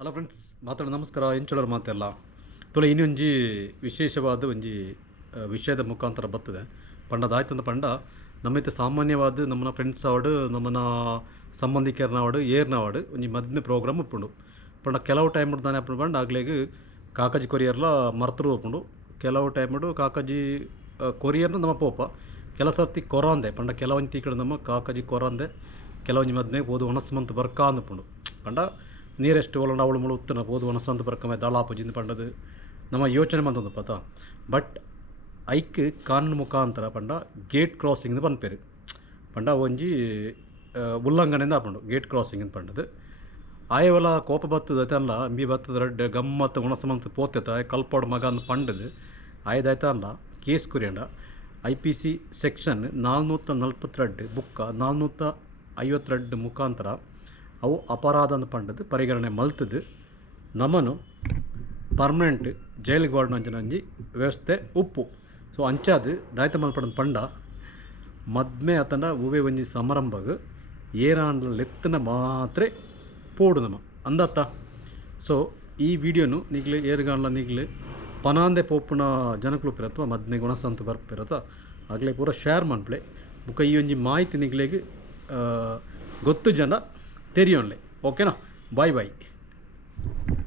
Hello friends ಮಾತಾಡೋ ನಮಸ್ಕಾರ ಎಂಚಳರ ಮಾತೆಲ್ಲ ತುಳ ಇನ್ನೊಂಜಿ ವಿಶೇಷವಾದ ಒಂಜಿ ವಿಷಯದ ಮುಖಾಂತರ ಬರ್ತದೆ ಪಂಡದಾಯ್ತು ಅಂತ ಪಂಡ ನಮ್ಮೈತೆ ಸಾಮಾನ್ಯವಾದ ನಮ್ಮನ ಫ್ರೆಂಡ್ಸ್ ಆವಡು ನಮ್ಮನ ಸಂಬಂಧಿಕರನವಾಡು ಏರ್ನವಾಡು ಒಂಜಿ ಮದ್ಮೆ ಪ್ರೋಗ್ರಾಮ್ ಉಪ್ಪುಂಡು ಪಂಡ ಕೆಲವು ಟೈಮ್ ತಾನೆ ಅಪ್ಪು ಪಂಡ ಆಗ್ಲೇಗೆ ಕಾಕಾಜಿ ಕೊರಿಯರ್ಲ ಮರ್ತರು ಉಪ್ಪುಂಡು ಕೆಲವು ಟೈಮ್ ಕಾಕಾಜಿ ಕೊರಿಯರ್ನ ನಮ್ಮ ಪೋಪ ಕೆಲ ಸರ್ತಿ ಕೊರಂದೆ ಪಂಡ ಕೆಲವಂತಿ ಕಡೆ ನಮ್ಮ ಕಾಕಾಜಿ ಕೊರಂದೆ ಕೆಲವೊಂಜಿ ಮದ್ಮೆಗೆ ಹೋದು ಒಣಸ್ಮಂತ ಬರ್ಕ ಅಂದ್ಪುಂಡು ಪಂಡ ನೀರೆಸ್ಟ್ ಒಳಂಡ ಅವಳು ಮುಳು ಉತ್ತನ ಹೋದು ಒಣಸಂತ ಬರ್ಕಮೆ ದಳಾಪುಜಿಂದ ಪಂಡದು ನಮ್ಮ ಯೋಚನೆ ಮಂತೊಂದು ಪತ ಬಟ್ ಐಕ್ ಕಾನೂನು ಮುಖಾಂತರ ಪಂಡ ಗೇಟ್ ಕ್ರಾಸಿಂಗ್ ಪನ್ಪೇರು ಪಂಡ ಒಂಜಿ ಉಲ್ಲಂಘನೆಯಿಂದ ಆಪುಂಡು ಗೇಟ್ ಕ್ರಾಸಿಂಗ್ ಪಂಡದು ಆಯವಲ ಕೋಪ ಬತ್ತದ ಅಲ್ಲ ಅಂಬಿ ಬತ್ತದ ರಡ್ಡೆ ಗಮ್ಮತ್ತು ಉಣಸಮಂತ ಪೋತೆತ ಕಲ್ಪಾಡು ಮಗ ಅಂದು ಪಂಡದು ಆಯ್ದಾಯ್ತ ಅಲ್ಲ ಕೇಸ್ ಕುರಿಯಂಡ IPC ಸೆಕ್ಷನ್ 442 ಬುಕ್ಕ 452 ಮುಖಾಂತರ ಅವು ಅಪರಾಧ ಅಂತ ಪಂಡದು ಪರಿಗಣನೆ ಮಲ್ತದು ನಮ್ಮನು ಪರ್ಮನೆಂಟ್ ಜೈಲಿಗೆ ವಾರ್ಡ್ ಅಂಚನಂಜಿ ವ್ಯವಸ್ಥೆ ಉಪ್ಪು ಸೊ ಅಂಚಾದು ದಾಯ್ತ ಮಲ್ಪಡನ ಪಂಡ ಮದ್ಮೆ ಅತಂಡ ಹೂವೆ ಒಂಜಿ ಸಮಾರಂಭಗ್ ಏರಾಂಡ್ಲ ಲೆತ್ತನ ಮಾತ್ರ ಪೋಡು ನಮ್ಮ ಅಂದತ್ತ ಸೊ ಈ ವಿಡಿಯೋನು ನಿಗ್ಲೆ ಏರ್ಗಾಂಡ್ಲ ನಿಗ್ಲೆ ಪನಾಂದೆ ಪೋಪುನ ಜನಕುಲು ಪಿರತ್ವ ಮದ್ಮೆ ಗುಣಸಂತ ಬರ್ಪಿರತ್ತ ಆಗಲೇ ಪೂರ ಶೇರ್ ಮನ್ಪ್ಲೆ ಬುಕ್ಕ ಈ ಒಂಜಿ ಮಾಹಿತಿ ನಿಗ್ಲೆಗೆ ಗೊತ್ತು ಜನ ತೆರಿಯೋನ್ಲೆ ಓಕೆನಾ ಬಾಯ್ ಬಾಯ್.